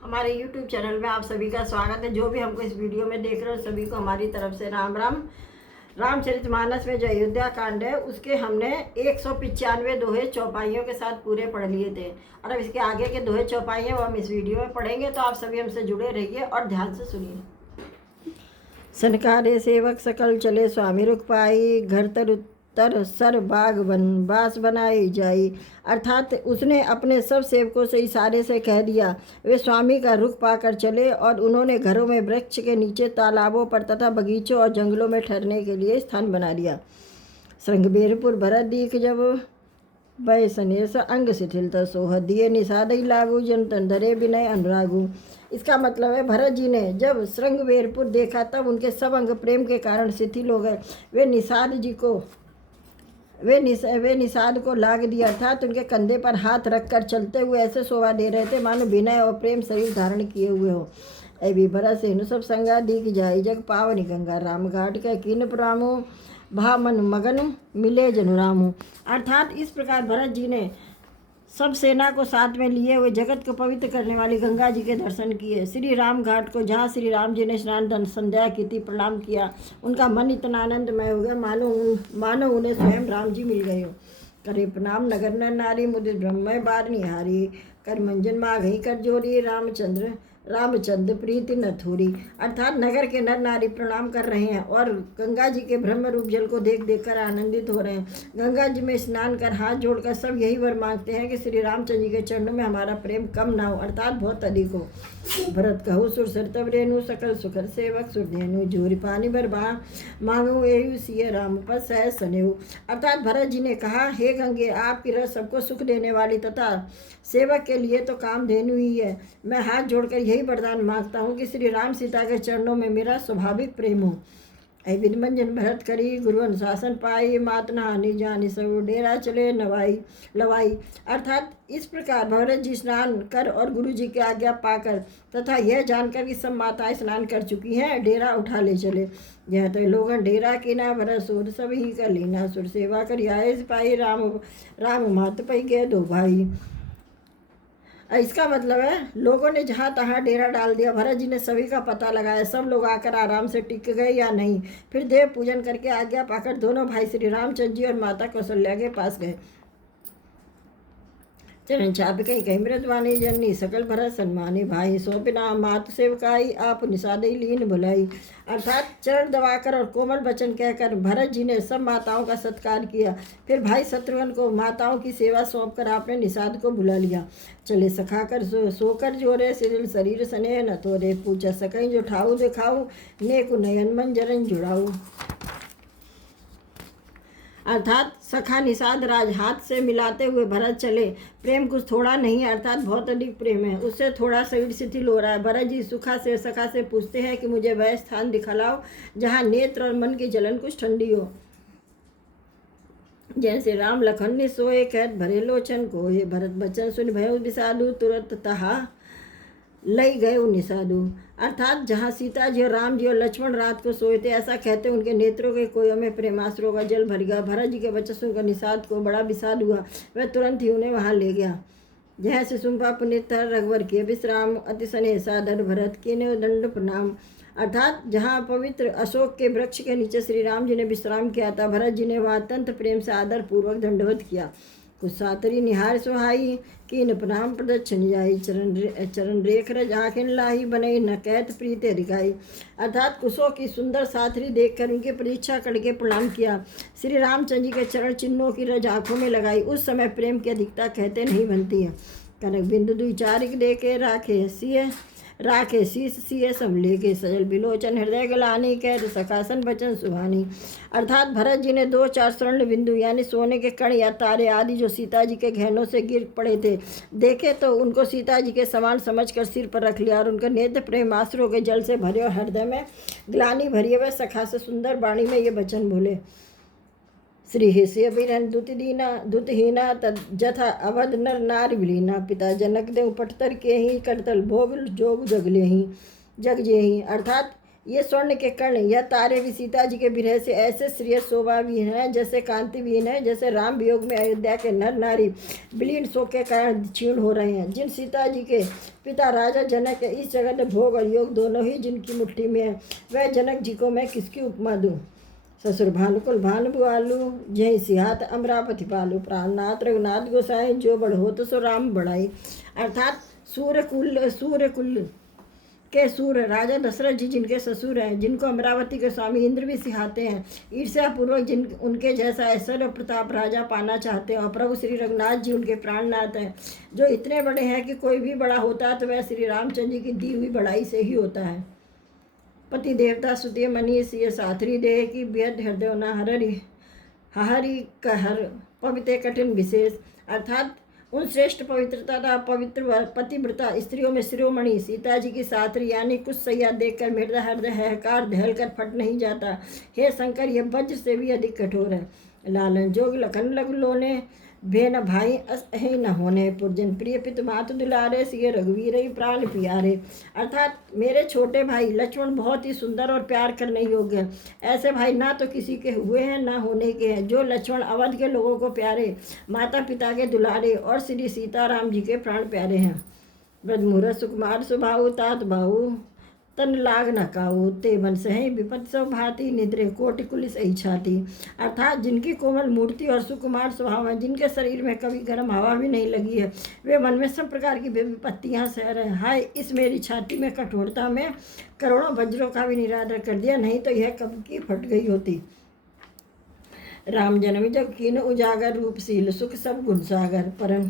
हमारे YouTube channel में आप सभी का स्वागत है। जो भी हमको इस वीडियो में देख रहे हो सभी को हमारी तरफ से राम राम। रामचरितमानस में जो अयोध्या कांड है उसके हमने 195 दोहे चौपाइयों के साथ पूरे पढ़ लिए थे और अब इसके आगे के दोहे चौपाइयाँ वो हम इस वीडियो में पढ़ेंगे, तो आप सभी हमसे जुड़े रहिए और ध्यान से सुनिए। सनकारे सेवक सकल चले स्वामी रुख पाई, घर तर सर बाग बास बनाई जाई। अर्थात उसने अपने सब सेवकों से इशारे से कह दिया, वे स्वामी का रुख पाकर चले और उन्होंने घरों में, वृक्ष के नीचे, तालाबों पर तथा बगीचों और जंगलों में ठहरने के लिए स्थान बना दिया। श्रृंगबेरपुर भरत दीख जब वै सनेस अंग शिथिल सोह दिए निषादई लागू जन तन धरे विनय अनुरागू। इसका मतलब है भरत जी ने जब श्रृंगबेरपुर देखा तब उनके सब अंग प्रेम के कारण शिथिल हो गए। वे निषाद को लाग दिया, अर्थात उनके कंधे पर हाथ रखकर चलते हुए ऐसे शोभा दे रहे थे मानो विनय और प्रेम शरीर धारण किए हुए हो। ऐ भरत सेनु सब संगा दीख जाई, जग पावनी गंगा राम घाट के कीन प्रामो भा मन मगन मिले जनुरामू। अर्थात इस प्रकार भरत जी ने सब सेना को साथ में लिए हुए जगत को पवित्र करने वाली गंगा जी के दर्शन किए। श्री राम घाट को जहाँ श्री राम जी ने स्नान संध्या की थी, प्रणाम किया। उनका मन इतना आनंदमय हो गया मानो उन्हें स्वयं राम जी मिल गए हो। करे प्रणाम नगर नर नारी मुदित ब्रह्मय बार निहारी, कर मंजन माघई कर जोरी रामचंद्र प्रीति न थोरी। अर्थात नगर के नर नारी प्रणाम कर रहे हैं और गंगा जी के ब्रह्म रूप जल को देख कर आनंदित हो रहे हैं। गंगा जी में स्नान कर हाथ जोड़कर सब यही वर मांगते हैं कि श्री रामचंद्र जी के चरणों में हमारा प्रेम कम ना हो, अर्थात बहुत अधिक हो। भरत कहु सुर सरतब रेणु सकल सुखर सेवक सुरधेनु, जोरी पानी भर बा मांगू एयु सिय राम पर सह सनेहु। अर्थात भरत जी ने कहा, हे गंगे, आपकी रस सबको सुख देने वाली तथा सेवक के लिए तो कामधेनु ही है। मैं हाथ जोड़कर यही वरदान मांगता हूँ कि श्री राम सीता के चरणों में मेरा स्वाभाविक प्रेम हो। ऐ विधमंजन भरत करी गुरु अनुशासन पाई, मात नहानी जानी सब डेरा चले लवाई। अर्थात इस प्रकार भरत जी स्नान कर और गुरु जी की आज्ञा पाकर तथा यह जानकर कि सब माताएं स्नान कर चुकी हैं, डेरा उठा ले चले। यह तो लोगन डेरा की ना भरत सोध सब ही कर लीना, सुर सेवा कर आए सिपाही, राम मात पै गए दो भाई। इसका मतलब है लोगों ने जहाँ तहाँ डेरा डाल दिया। भरत जी ने सभी का पता लगाया, सब लोग आकर आराम से टिक गए या नहीं। फिर देव पूजन करके आज्ञा पाकर दोनों भाई श्री रामचंद्र जी और माता कौशल्या के पास गए। चरण छाप कहीं मृदवानी जननी सकल भरत सन्मानी, भाई सौंपिना मात सेवकाई आप निषादई लीन भुलाई। अर्थात चरण दबाकर और कोमल वचन कहकर भरत जी ने सब माताओं का सत्कार किया। फिर भाई शत्रुघ्न को माताओं की सेवा सौंपकर आपने निषाद को बुला लिया। चले सखाकर सोकर जोरे सिरिल शरीर सने न तोरे, पूछा सकई जो ठाऊ दिखाऊ नेकु नयन मन जरन जुड़ाऊ। अर्थात सखा निषाद राज हाथ से मिलाते हुए भरत चले। प्रेम कुछ थोड़ा नहीं है, अर्थात बहुत अधिक प्रेम है। उससे थोड़ा शरीर शिथिल हो रहा है। भरत जी सखा से पूछते हैं कि मुझे वह स्थान दिखलाओ जहाँ नेत्र और मन की जलन कुछ ठंडी हो। जैसे राम लखन ने सोए कैद भरे लोचन को, ये भरत बचन सुन भयो विषादु तुरंत तहा लई गए निषादु। अर्थात जहाँ सीता जी और राम जी और लक्ष्मण रात को सोए थे, ऐसा कहते उनके नेत्रों के कोयों में प्रेमाश्रों का जल भर गया। भरत जी के वचन सुनकर निषाद को बड़ा विषाद हुआ, वह तुरंत ही उन्हें वहाँ ले गया। जहाँ से सुम्पा पुनितर रघुवर किए विश्राम, अति स्नेह सादर भरत किने दंड प्रणाम। अर्थात जहाँ पवित्र अशोक के वृक्ष के नीचे श्री राम जी ने विश्राम किया था, भरत जी ने वहाँ अत्यंत प्रेम से आदर पूर्वक दंडवत किया। कुछ सातरी निहार सुहाई कीन प्रणाम प्रदक्षिण जाई, चरण रेख रज आखिन लाही बनई न कैत प्रीत रिकाई। अर्थात कुशों की सुंदर साथरी देखकर उनकी परीक्षा करके प्रणाम किया। श्री रामचंद्र जी के चरण चिन्हों की रज आँखों में लगाई। उस समय प्रेम की अधिकता कहते नहीं बनती है। कनक बिंदु द्विचारिक देके राखे शीस सिए सब लेके, सजल बिलोचन हृदय गलानी कह सखासन बचन सुहानी। अर्थात भरत जी ने 2-4 स्वर्ण बिंदु यानी सोने के कण या तारे आदि जो सीता जी के गहनों से गिर पड़े थे देखे, तो उनको सीता जी के समान समझकर सिर पर रख लिया और उनके नेत्र प्रेमाश्रुओं के जल से भरे और हृदय में ग्लानि भरी वह सखा से सुंदर वाणी में ये वचन बोले। श्री हिस्य बिरन दुतहीना जथा अवध नर नार विलीना, पिता जनक देव पटतर के ही करतल भोग जोग जगले ही जग जे ही। अर्थात ये स्वर्ण के कर्ण या तारे भी सीता जी के विरह से ऐसे श्रेय शोभाविहीन हैं जैसे कांतिविहीन है, जैसे राम वियोग में अयोध्या के नर नारी विलीन शोक के कारण क्षीण हो रहे हैं। जिन सीता जी के पिता राजा जनक है, इस जगत में भोग और योग दोनों ही जिनकी मुट्ठी में है, वह जनक जी को मैं किसकी उपमा दूँ। ससुर भानुकुल भानु बुआलू, जय सिहात अमरापति पालू, प्राणनाथ रघुनाथ गोसाई, जो बड़ हो तो सो राम बढ़ाई। अर्थात सूर्यकुल के सूर्य राजा दशरथ जी जिनके ससुर हैं, जिनको अमरावती के स्वामी इंद्र भी सिखाते हैं, ईर्ष्यापूर्वक जिन उनके जैसा ऐश्वर्य और प्रताप राजा पाना चाहते हैं, और प्रभु श्री रघुनाथ जी उनके प्राणनाथ हैं, जो इतने बड़े हैं कि कोई भी बड़ा होता है तो वह श्री रामचंद्र जी की दी हुई बड़ाई से ही होता है। पति देवता सुते मनीष ये साथरी देह की बेद हृदय न हरि कहर पवित्र कठिन विशेष। अर्थात उन श्रेष्ठ पवित्रता तथा पवित्र पतिव्रता स्त्रियों में शिरोमणि सीता जी की साथरी यानी कुछ सैया देखकर मेरा हृदय हकार दहल कर फट नहीं जाता। हे शंकर, यह वज्र से भी अधिक कठोर है। लालन जोग लखन लघु लोने, भेन भाई असहि न होने, पुरजन प्रिय पित मातु दुलारे, सिय रघुवीर ही प्राण प्यारे। अर्थात मेरे छोटे भाई लक्ष्मण बहुत ही सुंदर और प्यार करने योग्य हैं। ऐसे भाई ना तो किसी के हुए हैं ना होने के हैं, जो लक्ष्मण अवध के लोगों को प्यारे, माता पिता के दुलारे और श्री सीताराम जी के प्राण प्यारे हैं। ब्रजमुहूर्त सुकुमार सुभाऊ, तात बाहु तन लाग न काऊ, ते मन सही विपद सब भांति, निद्रे कोटि कुलिस छाती। अर्थात जिनकी कोमल मूर्ति और सुकुमार स्वभाव है, जिनके शरीर में कभी गर्म हवा भी नहीं लगी है, वे मन में सब प्रकार की विपत्तियाँ सह रहे। हाय, इस मेरी छाती में कठोरता में करोड़ों वज्रों का भी निरादर कर दिया, नहीं तो यह कब की फट गई होती। राम जन्म जब कीन उजागर, रूपशील सुख सब गुण सागर, परम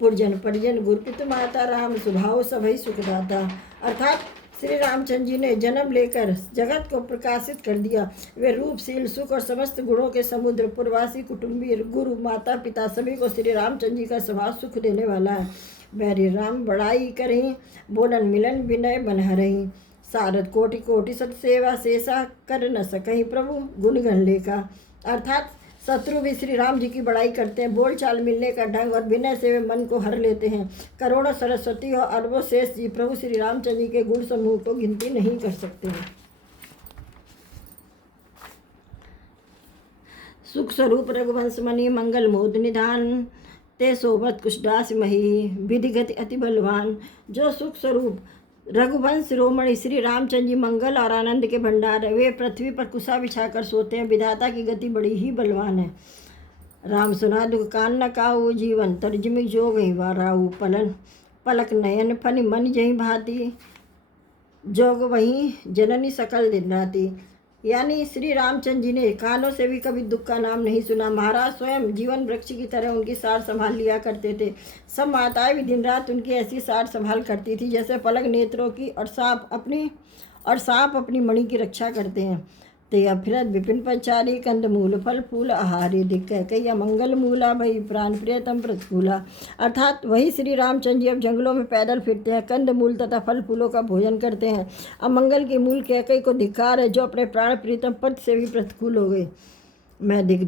पुरजन परिजन गुरपित माता, राम स्वभाव सभई सुखदाता। अर्थात श्री रामचंद्र जी ने जन्म लेकर जगत को प्रकाशित कर दिया। वे रूपशील सुख और समस्त गुणों के समुद्र, पूर्वासी कुटुंबी, गुरु माता पिता सभी को श्री रामचंद्र जी का स्वभाव सुख देने वाला है। बैरी राम बड़ाई करें, बोलन मिलन विनय बनहरहीं, सारद कोटि कोटि सत सेवा, शेषा कर न सकहीं प्रभु गुण गण लेका। अर्थात शत्रु भी श्री राम जी की बड़ाई करते हैं, बोल चाल मिलने का ढंग और विनय से वे मन को हर लेते हैं। करोड़ों सरस्वती और अरबों शेष जी प्रभु श्री रामचंद्र जी के गुण समूह को गिनती नहीं कर सकते हैं। सुख स्वरूप रघुवंश मणि, मंगल मोद निधान, ते सोबत कुशदास मही, विधिगति अति बलवान। जो सुख स्वरूप रघुवंश शिरोमणि श्री रामचंद्र जी मंगल और आनंद के भंडार है, वे पृथ्वी पर कुशा बिछाकर सोते हैं। विधाता की गति बड़ी ही बलवान है। राम सुना दुख कान न काऊ, जीवन तर्जमी जो गई वाराऊ, पलन पलक नयन फनि मन जही भांति, जोग वहीं जननी सकल दिन राती। यानी श्री रामचंद्र जी ने कानों से भी कभी दुख का नाम नहीं सुना। महाराज स्वयं जीवन वृक्ष की तरह उनकी सार संभाल लिया करते थे। सब माताएं भी दिन रात उनकी ऐसी सार संभाल करती थी जैसे पलक नेत्रों की और सांप अपनी मणि की रक्षा करते हैं। ते अफिरत विपिन पंचारी, कंद मूल फल फूल आहारी, दिक्क कैया मंगल मूला, भई प्राण प्रियतम प्रतिकूला। अर्थात वही श्री रामचंद्र जी अब जंगलों में पैदल फिरते हैं, कंद मूल तथा फल फूलों का भोजन करते हैं। अब मंगल के मूल कैकई को धिक्कार है, जो अपने प्राण प्रीतम पद से भी प्रतिकूल हो गए। मैं दिग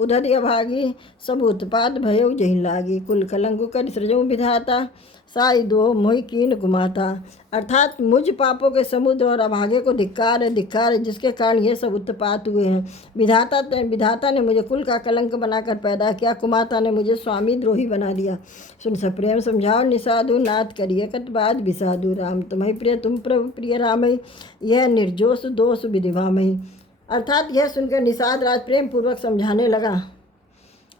उदय अभागी, सब उत्पाद भयो जही लागी, कुल कलंक कर सृजऊ विधाता, साई दो मोहि कीन गुमाता। अर्थात मुझ पापों के समुद्र और अभागे को धिक्कार है, जिसके कारण ये सब उत्पात हुए हैं। विधाता ने मुझे कुल का कलंक बनाकर पैदा किया, कुमाता ने मुझे स्वामी द्रोही बना दिया। सुन सप्रेम समझाओ निसाधु, नाथ करिए कतबाद विसाधु, राम तुम्हें प्रिय तुम प्रभु प्रिय रामई, यह निर्जोष दोष विधिवामई। अर्थात यह सुनकर निषाद राज प्रेम पूर्वक समझाने लगा,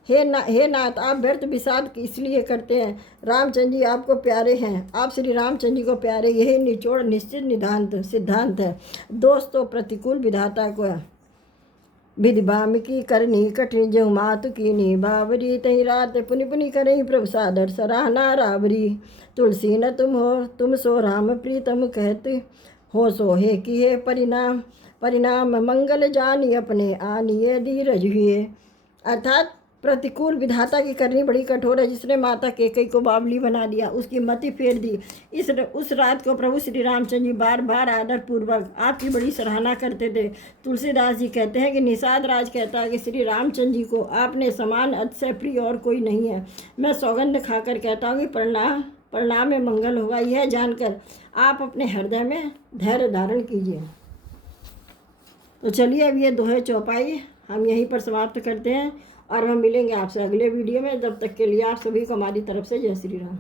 हे नाथ, आप व्यर्थ विषाद इसलिए करते हैं। रामचंद्र जी आपको प्यारे हैं, आप श्री रामचंद्र जी को प्यारे, यही निचोड़ निश्चित सिद्धांत है। दोष तो प्रतिकूल विधाता को है। विधि बामिकी करनी कठिन जहु मातु कीनी, बावरी तही रात पुनि पुनि करही प्रभु सादर सराहना रावरी, तुलसी न तुम हो तुम सो राम प्रीतम कहते हो, सो हे कि हे परिणाम मंगल जानी अपने आनिए धीरज हुए। अर्थात प्रतिकूल विधाता की करनी बड़ी कठोर है, जिसने माता कैकेयी को बावली बना दिया, उसकी मति फेर दी। उस रात को प्रभु श्री रामचंद्र जी बार बार आदर पूर्वक आपकी बड़ी सराहना करते थे। तुलसीदास जी कहते हैं कि निषाद राज कहता है कि श्री रामचंद्र जी को आपने समान अतिशय प्रिय और कोई नहीं है। मैं सौगंध खाकर कहता हूँ कि परिणाम में मंगल होगा, यह जानकर आप अपने हृदय में धैर्य धारण कीजिए। तो चलिए अब ये दोहे चौपाई हम यहीं पर समाप्त करते हैं और हम मिलेंगे आपसे अगले वीडियो में। तब तक के लिए आप सभी को हमारी तरफ से जय श्री राम।